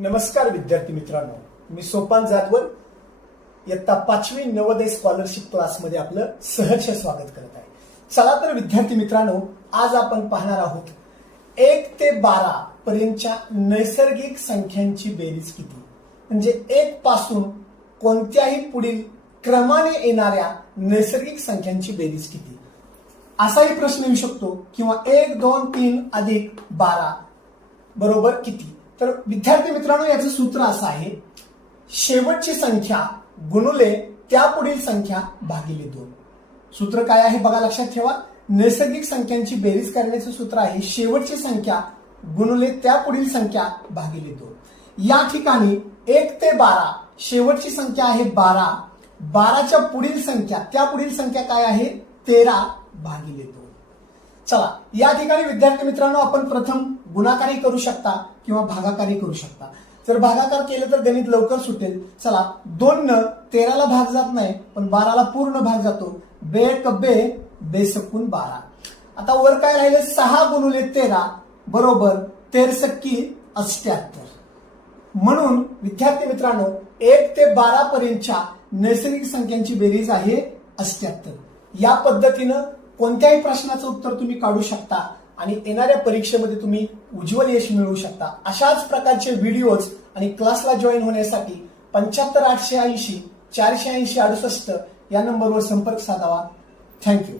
नमस्कार विद्यार्थी मित्रांनो. मी सोपान जाधवन. इयत्ता पाचवी नवोदय स्कॉलरशिप क्लासमध्ये आपलं सहर्ष स्वागत करत आहे. चला तर विद्यार्थी मित्रांनो आज आपण पाहणार आहोत एक ते बारा पर्यंतच्या नैसर्गिक संख्यांची बेरीज किती? म्हणजे एक पासून कोणत्याही पुढील क्रमाने येणाऱ्या नैसर्गिक संख्यांची बेरीज किती? असाही प्रश्न येऊ शकतो किंवा एक दोन तीन अधिक बारा बरोबर किती? तर विद्यार्थी मित्रांनो याचं सूत्र असं आहे शेवटची संख्या गुणुले त्या पुढील संख्या भागिले दोन. सूत्र काय आहे बघा लक्षात ठेवा. नैसर्गिक संख्यांची बेरीज करण्याचं सूत्र आहे शेवटची संख्या गुणुले त्या पुढील संख्या भागिले दोन. या ठिकाणी एक ते बारा शेवटची संख्या आहे बारा. बाराच्या पुढील संख्या त्या पुढील संख्या काय आहे? तेरा भागिले दोन. चला या ठिकाणी विद्यार्थी मित्रांनो आपण प्रथम गुणाकारी करू शकता किंवा भागाकारी करू शकता. जर भागाकार केलं तर गणित लवकर सुटेल. चला दोन न तेराला भाग जात नाही पण बाराला पूर्ण भाग जातो. बे कब्बे बेसकून बारा. आता वर काय राहिले? सहा गुणुले तेरा बरोबर तेरसक्की अष्ट्याहत्तर म्हणून विद्यार्थी मित्रांनो एक ते बारा पर्यंतच्या नैसर्गिक संख्यांची बेरीज आहे अष्ट्याहत्तर या पद्धतीनं कोणत्याही प्रश्नाचं उत्तर तुम्ही काढू शकता. आणि येणाऱ्या परीक्षेमध्ये तुम्ही उज्ज्वल यश मिळवू शकता. अशाच प्रकारचे व्हिडिओज आणि क्लासला जॉईन होण्यासाठी पंच्याहत्तर आठशे ऐंशी चारशे ऐंशी अडुसष्ट या नंबरवर संपर्क साधावा. थँक्यू